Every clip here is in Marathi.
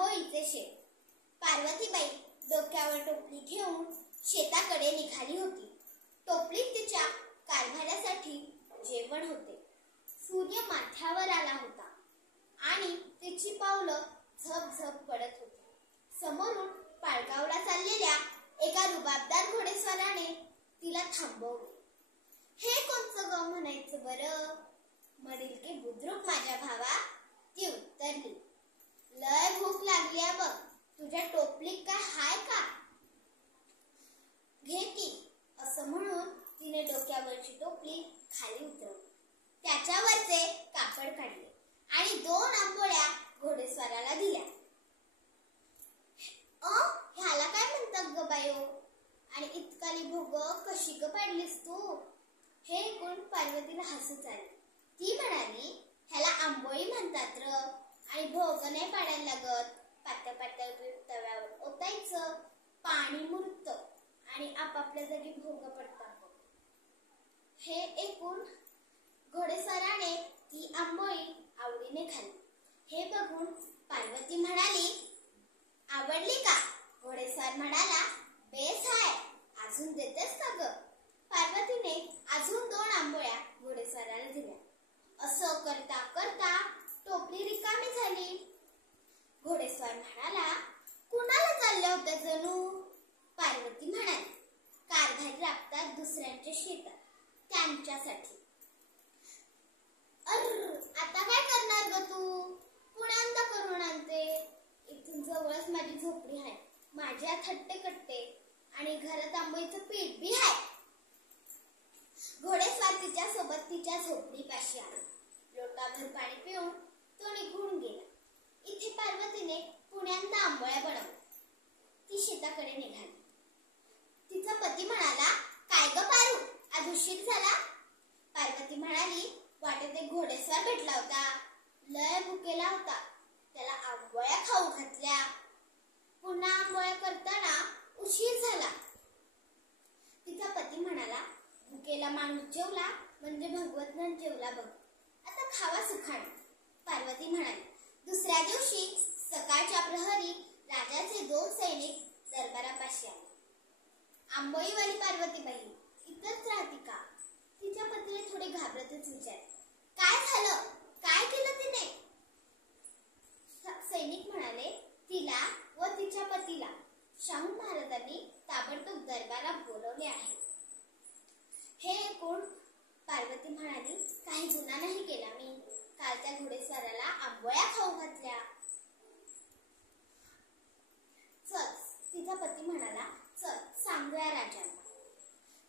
आंबोळीचे शेत. पार्वतीबाई डोक्यावर टोपली घेऊन शेताकडे निघाली होती. टोपलीत तिच्या कारभारासाठी जेवण होते. सूर्य माथ्यावर आला होता आणि तिची पावलं झपझप पडत होती. समोरून पाळगावला चाललेल्या एका रुबाबदार घोडेस्वाराने तिला थांबवले. हे कोणचं गाव म्हणायचं बरं? मरील की बुद्रुक माझ्या भावा, ती उत्तरली. लय भूक लागली आहे बघ, तुझ्या टोपलीत काय हाय का? घे की, असं म्हणून तिने डोक्यावरची टोपली खाली उतरवली. त्याच्यावरचे कापड काढले आणि 2 आंबोळ्या घोडेस्वाराला दिल्या. ह्याला काय म्हणतात ग बायो? आणि इतकाली भोग कशी ग पाडलीस तू? हे ऐकून पार्वतीला हसूच आले. ती म्हणाली, ह्याला आंबोळी म्हणतात र, आणि भोग नाही पाडायला लागत. पातळ पातळ तव्यावर ओतायचं, पाणी मुरतं आणि आपापल्या जागी भोग पडतात. हे ऐकून घोडेस्वाराने ती आंबोळी आवडीने खाल्ली. हे बघून पार्वती म्हणाली, आवडली का? घोडेस्वार म्हणाला, बेस हाय, अजून देतेस का ग? पार्वतीने अजून 2 आंबोळ्या घोडेस्वाराला दिल्या. असं करता करता टोपली रिकामी झाली. घोडेस्वार म्हणाला, कुणाला चालल्या होत्या जणू? पार्वती म्हणाली, कारभारी राबतात दुसऱ्यांच्या शेतात, त्यांच्यासाठी. आता काय करणार ग तू? पुण्यांदा करून आणते. इथून जवळच माझी झोपडी आहे. माझ्या थट्टे कट्टे आणि घरात आंबोळीचं पीठ बी आहे. घोडेस्वार तिच्या सोबत तिच्या झोपडीपाशी आला. लोटाभर पाणी पिऊन तो निघून गेला. इथे पार्वतीने पुण्यांदा आंबोळ्या बनवल्या. ती शेताकडे निघाली. तिचा पती म्हणाला, काय ग पारू, आज उशीर झाला? पार्वती म्हणाली, वाटेत एक घोडेस्वार भेटला होता. लय भुकेला होता, त्याला आंबोळ्या खाऊ घातल्या. पुन्हा आंबोळ्या करताना उशीर झाला. तिचा पती म्हणाला, भुकेला माणूस जेवला म्हणजे भगवंत जेवला बघ, आता खावा सुखाने. पार्वती म्हणाली. दुसऱ्या दिवशी सकाळच्या प्रहरी राजाचे 2 सैनिक दरबारापाशी आले. आंबोळीवाली पार्वतीबाई इथंच राहते का? तिच्या पतीला थोडे घाबरतच विचारले. काय झालं? काय केलं तिने? सैनिक म्हणाले, तिला व तिच्या पतीला शाहू महाराजांनी ताबडतोब दरबारात बोलवले आहे. हे ऐकून पार्वती म्हणाली, काही गुन्हा नाही केला मी. कालच्या घोडेस्वाराला आंबोळ्या खाऊ घातल्या. चल, तिचा पती म्हणाला, चल सांगूया राजांना.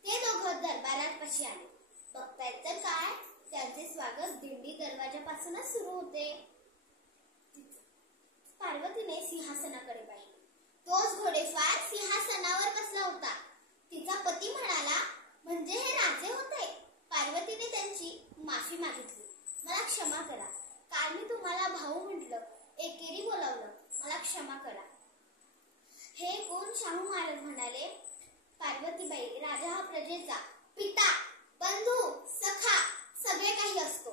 ते दोघं दरबारात पाशी आले. बघतायत तर काय, त्यांचे स्वागत दिंडी दरवाजापासूनच सुरू होते. पार्वतीने सिंहासनाकडे पाहिले. तोच घोडेस्वार सिंहासनावर बसला होता. तिचा पती म्हणाला, म्हणजे हे राजे होते? पार्वतीने त्यांची माफी मागितली. मला क्षमा करा, काल मी तुम्हाला भाऊ म्हटलं, एकेरी बोलावलं, मला क्षमा करा. हे कोण? शाहू महाराज म्हणाले, पार्वतीबाई, राजा हा प्रजेचा पिता, बंधू, सखा सगळे काही असतो.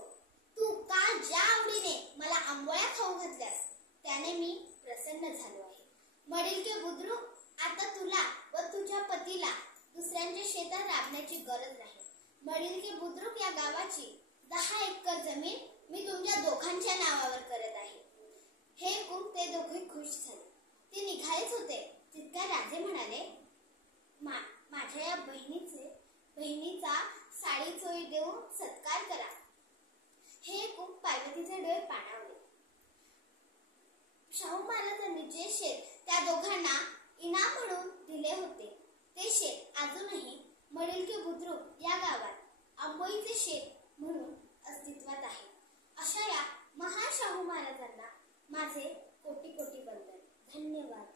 तू का ज्या आवडीने मला आंबोळ्या खाऊ घातल्यास त्याने मी प्रसन्न झालो आहे. मरील की बुद्रुक, आता तुला व तुझ्या पतीला दुसऱ्यांच्या शेतात राबण्याची गरज नाही. मरील की बुद्रुक या गावाची 10 एकर जमीन मी तुमच्या दोघांच्या नावावर करत आहे. हे ऐकून ते दोघे खुश झाले. ते निघालेच होते तितक्या राजे म्हणाले, माझ्या या बहिणीचा साडी चोळी देऊन सत्कार करा. हे ऐकून पार्वतीचे डोळे पाणावले. शाहू महाराजांनी जे शेत त्या दोघांना इनाम म्हणून दिले होते, ते शेत अजूनही मरील की बुद्रुक या गावात आंबोळीचे शेत म्हणून अस्तित्वात आहे. अशा या महान शाहू महाराजांना माझे कोटी कोटी वंदन. धन्यवाद.